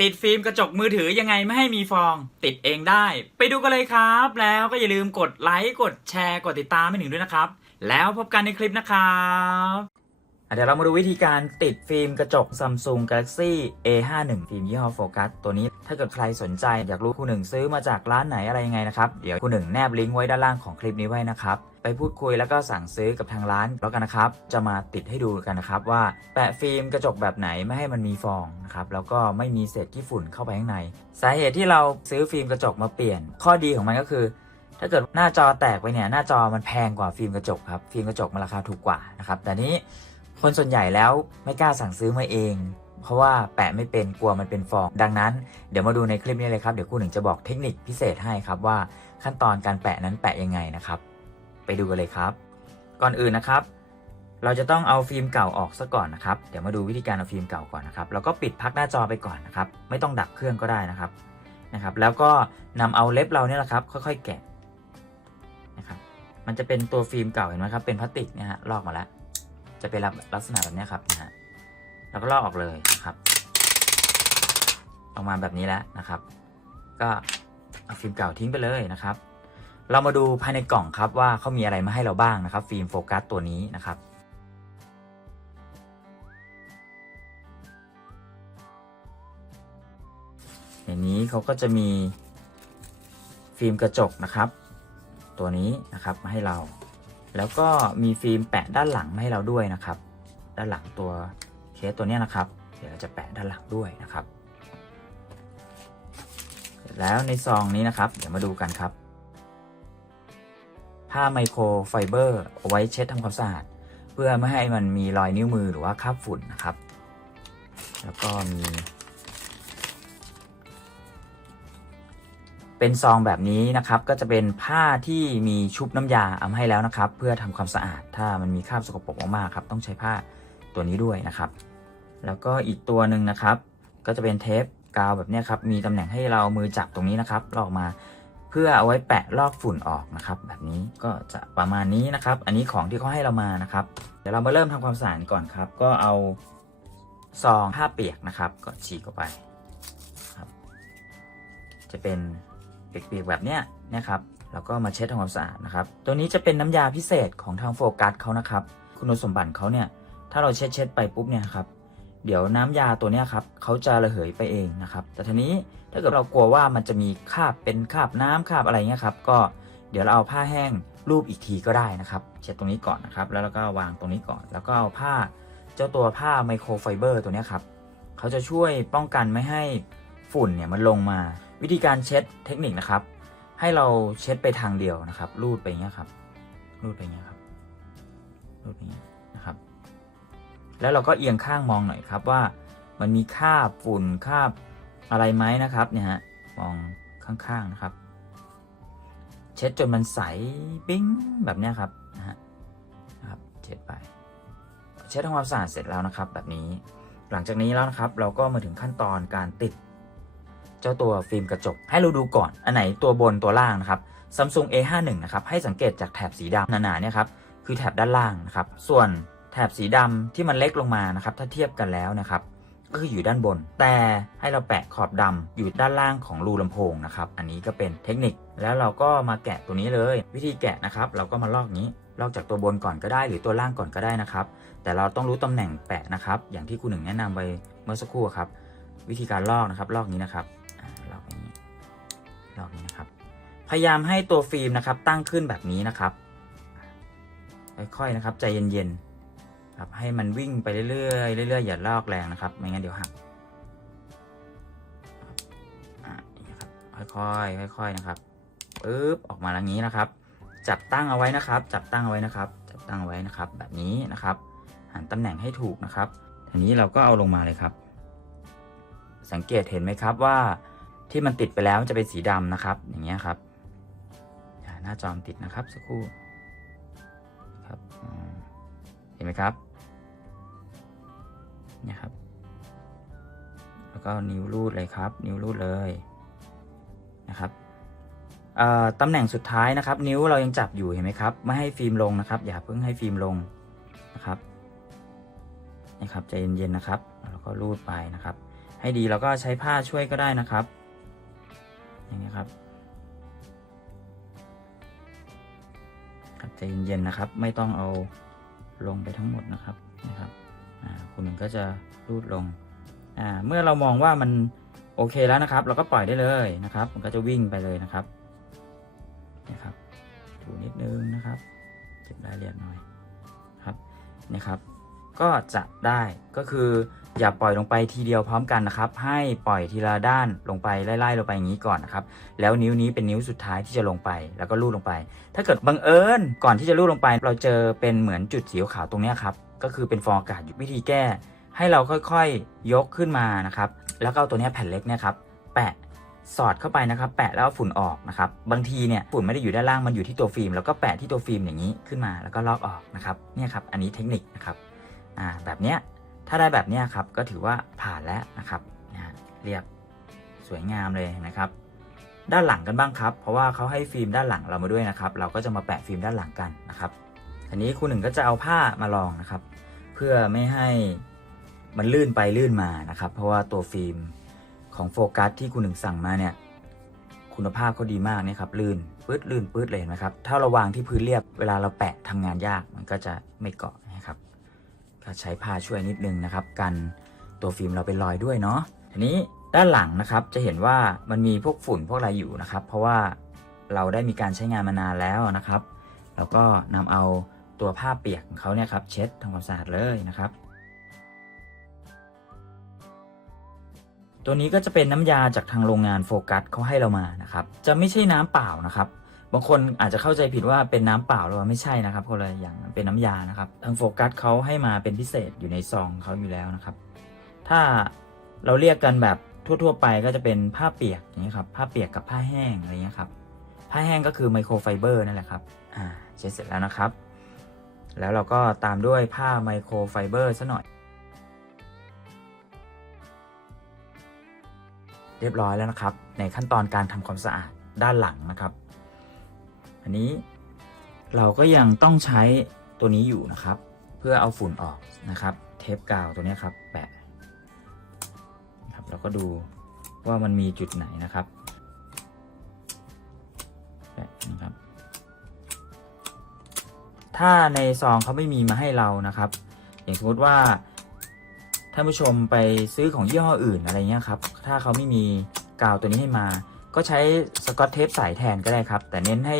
ติดฟิล์มกระจกมือถือยังไงไม่ให้มีฟอง ติดเองได้ ไปดูกันเลยครับ แล้วก็อย่าลืมกดไลค์กดแชร์กดติดตามให้หนึ่งด้วยนะครับ แล้วพบกันในคลิปนะครับ เดี๋ยวเรามาดูวิธีการติดฟิล์มกระจก Samsung Galaxy A51 ฟิล์มยี่ห้อโฟกัสตัวนี้ถ้าเกิดใครสนใจอยากรู้คุณหนึ่งซื้อมาจากร้านไหนอะไรยังไงนะครับ เดี๋ยวคุณหนึ่งแนบลิงก์ไว้ด้านล่างของคลิปนี้ไว้นะครับ ไปพูดคุยแล้วก็สั่งซื้อกับทางร้านแล้วกันนะครับ จะมาติดให้ดูกันนะครับ ว่าแปะฟิล์มกระจกแบบไหนไม่ให้มันมีฟองนะครับแล้วก็ไม่มีเศษขี้ฝุ่นเข้าไปข้างใน สาเหตุที่เราซื้อฟิล์มกระจกมาเปลี่ยน ข้อดีของมันก็คือถ้าเกิดหน้าจอแตกไปเนี่ยหน้าจอมันแพงกว่าฟิล์มกระจกครับฟิล์มกระจกมันราคาถูกกว่านะครับแต่นี้ คนส่วนใหญ่แล้วไม่กล้าสั่งซื้อมาเอง เพราะว่าแปะไม่เป็นกลัวมันเป็นฟอง ดังนั้นเดี๋ยวมาดูในคลิปนี้เลยครับ เดี๋ยวครูหนึ่งจะบอกเทคนิคพิเศษให้ครับว่าขั้นตอนการแปะนั้นแปะยังไงนะครับ ไปดูกันเลยครับ ก่อนอื่นนะครับ เราจะต้องเอาฟิล์มเก่าออกซะก่อนนะครับ เดี๋ยวมาดูวิธีการเอาฟิล์มเก่าก่อนนะครับ แล้วก็ปิดพักหน้าจอไปก่อนนะครับ ไม่ต้องดับเครื่องก็ได้นะครับนะครับ แล้วก็นำเอาเล็บเราเนี่ยแหละครับ ค่อย ๆ แกะนะครับ มันจะเป็นตัวฟิล์มเก่าเห็นไหมครับ เป็นพลาสติกเนี่ยฮะลอกมาแล้ว จะเป็นลักษณะแบบนี้ครับนะฮะแล้วก็ลอกออกเลยนะครับออกมาแบบนี้แล้วนะครับ ก็เอาฟิล์มเก่าทิ้งไปเลยนะครับ เรามาดูภายในกล่องครับว่าเขามีอะไรมาให้เราบ้างนะครับ ฟิล์มโฟกัสตัวนี้นะครับในนี้เขาก็จะมีฟิล์มกระจกนะครับ ตัวนี้นะครับมาให้เรา แล้วก็มีฟิล์มแปะด้านหลังมาให้เราด้วยนะครับ ด้านหลังตัวเคสตัวนี้นะครับ เดี๋ยวเราจะแปะด้านหลังด้วยนะครับ แล้วในซองนี้นะครับ เดี๋ยวมาดูกันครับ ผ้าไมโครไฟเบอร์เอาไว้เช็ดทำความสะอาดเพื่อไม่ให้มันมีรอยนิ้วมือหรือว่าคราบฝุ่นนะครับ แล้วก็มี เป็นซองแบบนี้นะครับก็จะเป็นผ้าที่มีชุบน้ำยาเอามาให้แล้วนะครับ เพื่อทำความสะอาดถ้ามันมีคราบสกปรกมากๆครับต้องใช้ผ้าตัวนี้ด้วยนะครับ แล้วก็อีกตัวหนึ่งนะครับ ก็จะเป็นเทปกาวแบบนี้ครับมีตำแหน่งให้เราเอามือจับตรงนี้นะครับลอกมาเพื่อเอาไว้แปะลอกฝุ่นออกนะครับ แบบนี้ก็จะประมาณนี้นะครับ อันนี้ของที่เขาให้เรามานะครับ เดี๋ยวเรามาเริ่มทำความสะอาดก่อนครับ ก็เอาซองผ้าเปียกนะครับ ก็ฉีกออกไปครับ จะเป็น เปียกๆแบบเนี้ยนะครับแล้วก็มาเช็ดทำความสะอาดนะครับ ตัวนี้จะเป็นน้ำยาพิเศษของทางโฟกัสเขานะครับ คุณสมบัติเขาเนี่ย ถ้าเราเช็ดเช็ดๆไปปุ๊บเนี่ยครับ เดี๋ยวน้ำยาตัวเนี้ยครับเขาจะระเหยไปเองนะครับ แต่ทีนี้ถ้าเกิดเรากลัวว่ามันจะมีคราบเป็นคราบน้ำคราบอะไรเงี้ยครับ ก็เดี๋ยวเราเอาผ้าแห้งรูปอีกทีก็ได้นะครับ เช็ดตรงนี้ก่อนนะครับ แล้วเราก็วางตรงนี้ก่อน แล้วก็เอาผ้าเจ้าตัวผ้าไมโครไฟเบอร์ตัวเนี้ยครับ เขาจะช่วยป้องกันไม่ให้ฝุ่นเนี่ยมันลงมา วิธีการเช็ดเทคนิคนะครับ ให้เราเช็ดไปทางเดียวนะครับ รูดไปเงี้ยครับ รูดไปเงี้ยครับ รูดไปเงี้ยนะครับ แล้วเราก็เอียงข้างมองหน่อยครับว่ามันมีคราบฝุ่นคราบอะไรไหมนะครับเนี่ยฮะมองข้างๆนะครับ เช็ดจนมันใสปิ้งแบบเนี้ยครับนะฮะนะครับเช็ดไป เช็ดทำความสะอาดเสร็จแล้วนะครับ แบบนี้หลังจากนี้แล้วนะครับ เราก็มาถึงขั้นตอนการติด เจ้าตัวฟิล์มกระจก ให้เราดูก่อนอันไหนตัวบนตัวล่างนะครับ Samsung A51 นะครับให้สังเกตจากแถบสีดำหนาๆเนี่ยครับคือแถบด้านล่างนะครับส่วนแถบสีดำที่มันเล็กลงมานะครับถ้าเทียบกันแล้วนะครับก็คืออยู่ด้านบน แต่ให้เราแปะขอบดำอยู่ด้านล่างของรูลำโพงนะครับอันนี้ก็เป็นเทคนิคแล้วเราก็มาแกะตัวนี้เลย วิธีแกะนะครับ เราก็มาลอกนี้ลอกจากตัวบนก่อนก็ได้ หรือตัวล่างก่อนก็ได้นะครับ แต่เราต้องรู้ตำแหน่งแปะนะครับ อย่างที่คุณหนึ่งแนะนำไปเมื่อสักครู่ครับ วิธีการลอกนะครับลอกนี้นะครับ ลอกนี้นะครับ พยายามให้ตัวฟิล์มนะครับ ตั้งขึ้นแบบนี้นะครับ ค่อยๆนะครับ ใจเย็นๆครับให้มันวิ่งไปเรื่อยๆเรื่อยๆอย่าลอกแรงนะครับ ไม่งั้นเดี๋ยวหักค่อยๆค่อยๆนะครับปึ๊บออกมาอย่างนี้นะครับ จับตั้งเอาไว้นะครับ จับตั้งเอาไว้นะครับ จับตั้งเอาไว้นะครับ แบบนี้นะครับหันตำแหน่งให้ถูกนะครับทีนี้เราก็เอาลงมาเลยครับ สังเกตเห็นไหมครับว่า ที่มันติดไปแล้วมันจะเป็นสีดำนะครับ อย่างเงี้ยครับหน้าจอมติดนะครับสักครู่ครับเห็นไหมครับเนี่ยครับ แล้วก็นิ้วรูดเลยครับ นิ้วรูดเลยนะครับตำแหน่งสุดท้ายนะครับ นิ้วเรายังจับอยู่เห็นไหมครับ ไม่ให้ฟิล์มลงนะครับ อย่าเพิ่งให้ฟิล์มลงนะครับนี่ครับใจเย็นๆนะครับ แล้วก็รูดไปนะครับใให้ดีแล้วก็ใช้ผ้าช่วยก็ได้นะครับ อย่างนี้ครับครับใจเย็นๆนะครับ ไม่ต้องเอาลงไปทั้งหมดนะครับนะครับอ่าคุณหนึ่งก็จะรูดลงอ่าเมื่อเรามองว่ามันโอเคแล้วนะครับ เราก็ปล่อยได้เลยนะครับ มันก็จะวิ่งไปเลยนะครับนะครับดูนิดนึงนะครับเก็บรายละเอียดหน่อยครับนะครับ ก็จะได้ก็คืออย่าปล่อยลงไปทีเดียวพร้อมกันนะครับ ให้ปล่อยทีละด้านลงไปไล่ๆลงไปอย่างนี้ก่อนนะครับ แล้วนิ้วนี้เป็นนิ้วสุดท้ายที่จะลงไปแล้วก็ลูดลงไป ถ้าเกิดบังเอิญก่อนที่จะลูดลงไป เราเจอเป็นเหมือนจุดสีขาวตรงนี้ครับ ก็คือเป็นฟองอากาศวิธีแก้ ให้เราค่อยๆยกขึ้นมานะครับ แล้วก็เอาตัวนี้แผ่นเล็กเนี่ยครับแปะสอดเข้าไปนะครับ แปะแล้วฝุ่นออกนะครับ บางทีเนี่ยฝุ่นไม่ได้อยู่ด้านล่างมันอยู่ที่ตัวฟิล์มแล้วก็แปะที่ตัวฟิล์มอย่างนี้ขึ้นมาแล้วก็ลอกออกนะครับเนี่ยครับอันนี้เทคนิคนะครับ อ่าแบบเนี้ยถ้าได้แบบเนี้ยครับก็ถือว่าผ่านแล้วนะครับนะฮะเรียบสวยงามเลยนะครับ ด้านหลังกันบ้างครับ เพราะว่าเขาให้ฟิล์มด้านหลังเรามาด้วยนะครับ เราก็จะมาแปะฟิล์มด้านหลังกันนะครับทีนี้ครูหนึ่งก็จะเอาผ้ามาลองนะครับ เพื่อไม่ให้มันลื่นไปลื่นมานะครับ เพราะว่าตัวฟิล์มของโฟกัสที่ครูหนึ่งสั่งมาเนี่ยคุณภาพเขาดีมากเนี่ยครับลื่นปื๊ดลื่นปื๊ดเลยเห็นไหมครับ ถ้าเราวางที่พื้นเรียบเวลาเราแปะทำงานยากมันก็จะไม่เกาะ ก็ใช้ผ้าช่วยนิดนึงนะครับกันตัวฟิล์มเราเป็นรอยด้วยเนาะทีนี้ด้านหลังนะครับจะเห็นว่ามันมีพวกฝุ่นพวกอะไรอยู่นะครับ เพราะว่าเราได้มีการใช้งานมานานแล้วนะครับแล้วก็นำเอาตัวผ้าเปียกของเขาเนี่ยครับเช็ดทำความสะอาดเลยนะครับ ตัวนี้ก็จะเป็นน้ำยาจากทางโรงงานโฟกัสเขาให้เรามานะครับ จะไม่ใช่น้ำเปล่านะครับ บางคนอาจจะเข้าใจผิดว่าเป็นน้ำเปล่าหรือว่าไม่ใช่นะครับคนละอย่างเป็นน้ำยานะครับทางโฟกัสเขาให้มาเป็นพิเศษอยู่ในซองเขาอยู่แล้วนะครับ ถ้าเราเรียกกันแบบทั่ว ๆ ไปก็จะเป็นผ้าเปียกอย่างนี้ครับผ้าเปียกกับผ้าแห้งอะไรเงี้ยครับผ้าแห้งก็คือไมโครไฟเบอร์นั่นแหละครับอ่าเช็ดเสร็จแล้วนะครับ แล้วเราก็ตามด้วยผ้าไมโครไฟเบอร์ซะหน่อย เรียบร้อยแล้วนะครับ ในขั้นตอนการทำความสะอาดด้านหลังนะครับ อันนี้เราก็ยังต้องใช้ตัวนี้อยู่นะครับ เพื่อเอาฝุ่นออกนะครับ เทปกาวตัวนี้ครับแปะครับแล้วก็ดูว่ามันมีจุดไหนนะครับแปะนะครับ ถ้าในซองเขาไม่มีมาให้เรานะครับ อย่างสมมติว่าท่านผู้ชมไปซื้อของยี่ห้ออื่นอะไรเงี้ยครับ ถ้าเขาไม่มีกาวตัวนี้ให้มา ก็ใช้สกอตเทปใสแทนก็ได้ครับ แต่เน้นให้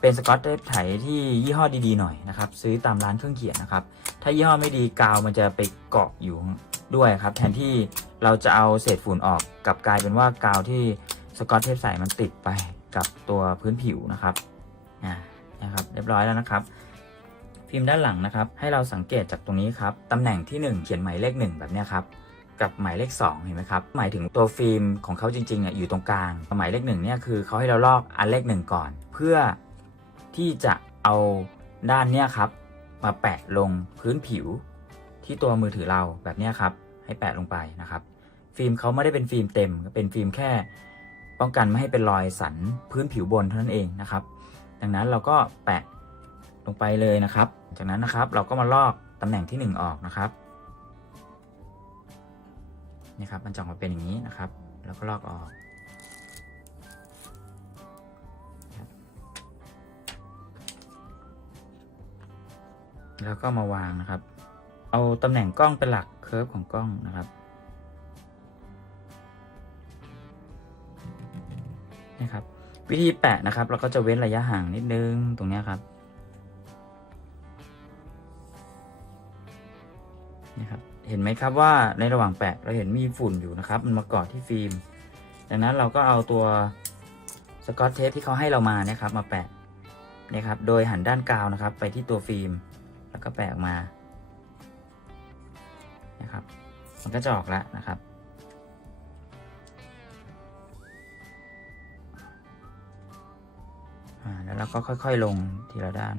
เป็นสกอตเทปไถที่ยี่ห้อดีๆหน่อยนะครับ ซื้อตามร้านเครื่องเขียนนะครับ ถ้ายี่ห้อไม่ดีกาวมันจะไปเกาะอยู่ด้วยครับ แทนที่เราจะเอาเศษฝุ่นออกกลับกลายเป็นว่ากาวที่สกอตเทปใสมันติดไปกับตัวพื้นผิวนะครับอ่านะครับ เรียบร้อยแล้วนะครับฟิล์มด้านหลังนะครับ ให้เราสังเกตจากตรงนี้ครับตำแหน่งที่ 1 เขียนหมายเลข 1 แบบนี้ครับกับหมายเลข 2 เห็นไหมครับ หมายถึงตัวฟิล์มของเขาจริงๆอะอยู่ตรงกลาง หมายเลขหนึ่งเนี่ยคือเขาให้เราลอกอันเลขหนึ่งก่อน เพื่อ ที่จะเอาด้านเนี้ยครับ มาแปะลงพื้นผิวที่ตัวมือถือเราแบบเนี้ยครับ ให้แปะลงไปนะครับ ฟิล์มเขาไม่ได้เป็นฟิล์มเต็มเป็นฟิล์มแค่ ป้องกันไม่ให้เป็นรอยสันพื้นผิวบนเท่านั้นเองนะครับ ดังนั้นเราก็แปะลงไปเลยนะครับ จากนั้นนะครับเราก็มาลอกตำแหน่งที่ 1 ออกนะครับนี่ครับมันจะออกมาเป็นอย่างนี้นะครับ แล้วก็ลอกออก แล้วก็มาวางนะครับ เอาตำแหน่งกล้องเป็นหลักเคิร์ฟของกล้องนะครับนะครับ วิธีแปะนะครับ เราก็จะเว้นระยะห่างนิดนึงตรงนี้ครับนะครับเห็นไหมครับว่าในระหว่างแปะเราเห็นมีฝุ่นอยู่นะครับ มันมาเกาะที่ฟิล์มดังนั้นเราก็เอาตัวสกอตเทปที่เขาให้เรามาเนี่ยครับ มาแปะนี่ครับ โดยหันด้านกาวนะครับ ไปที่ตัวฟิล์ม แล้วก็แปะออกมานะครับ มันก็จะออกแล้วนะครับ แล้วเราก็ค่อยๆลงทีละด้าน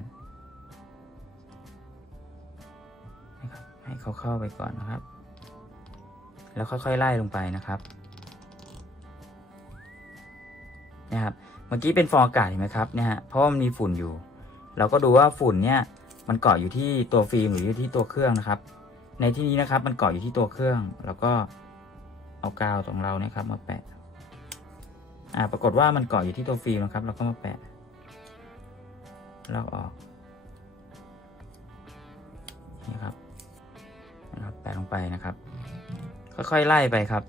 นะครับให้เขาเข้าไปก่อนนะครับ แล้วค่อยๆไล่ลงไปนะครับนะครับ เมื่อกี้เป็นฟองอากาศเห็นไหมครับเนี่ยฮะเพราะว่ามันมีฝุ่นอยู่ เราก็ดูว่าฝุ่นเนี่ย มันเกาะอยู่ที่ตัวฟิล์มหรืออยู่ที่ตัวเครื่องนะครับ ในที่นี้นะครับมันเกาะอยู่ที่ตัวเครื่อง แล้วก็เอากาวของเราเนี่ยครับมาแปะอ่าปรากฏว่ามันเกาะอยู่ที่ตัวฟิล์มนะครับเราก็มาแปะลอกออกนี่ครับนะครับแปะลงไปนะครับ ค่อยๆไล่ไปครับ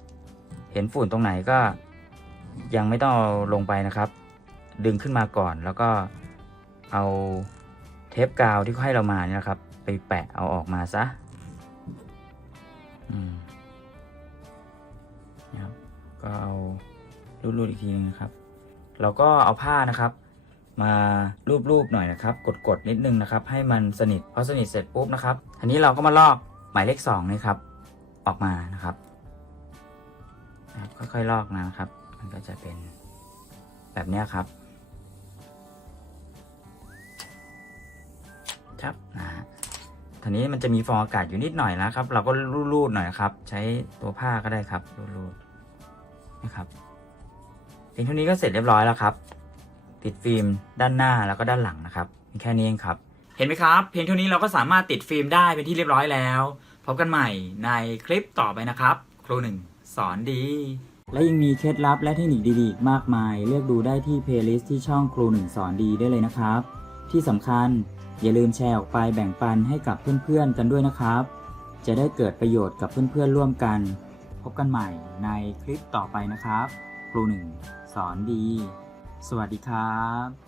เห็นฝุ่นตรงไหนก็ยังไม่ต้องลงไปนะครับ ดึงขึ้นมาก่อนแล้วก็เอา เทปกาวที่เขาให้เรามาเนี่ยนะครับ ไปแปะเอาออกมาซะนะครับก็เอารูดๆอีกทีนึงนะครับ เราก็เอาผ้านะครับ มารูปๆหน่อยนะครับ กดๆนิดนึงนะครับ ให้มันสนิทพอสนิทเสร็จปุ๊บนะครับอันนี้เราก็มาลอกหมายเลขสองนี่ครับ ออกมานะครับนะครับ ค่อยๆลอกนะครับ มันก็จะเป็นแบบนี้ครับ ครับนะฮะทีนี้มันจะมีฟองอากาศอยู่นิดหน่อยนะครับ เราก็รูดๆหน่อยนะครับ ใช้ตัวผ้าก็ได้ครับรูดๆนะครับเพียงเท่านี้ก็เสร็จเรียบร้อยแล้วครับ ติดฟิล์มด้านหน้าแล้วก็ด้านหลังนะครับมีแค่นี้เองครับ เห็นไหมครับ เพียงเท่านี้เราก็สามารถติดฟิล์มได้เป็นที่เรียบร้อยแล้วพบกันใหม่ในคลิปต่อไปนะครับ ครูหนึ่งสอนดี และยังมีเคล็ดลับและเทคนิคดีๆอีกมากมาย เลือกดูได้ที่เพลย์ลิสต์ที่ช่องครูหนึ่งสอนดีได้เลยนะครับ ที่สำคัญอย่าลืมแชร์ออกไปแบ่งปันให้กับเพื่อนๆกันด้วยนะครับ จะได้เกิดประโยชน์กับเพื่อนๆร่วมกัน พบกันใหม่ในคลิปต่อไปนะครับ ครูหนึ่งสอนดี สวัสดีครับ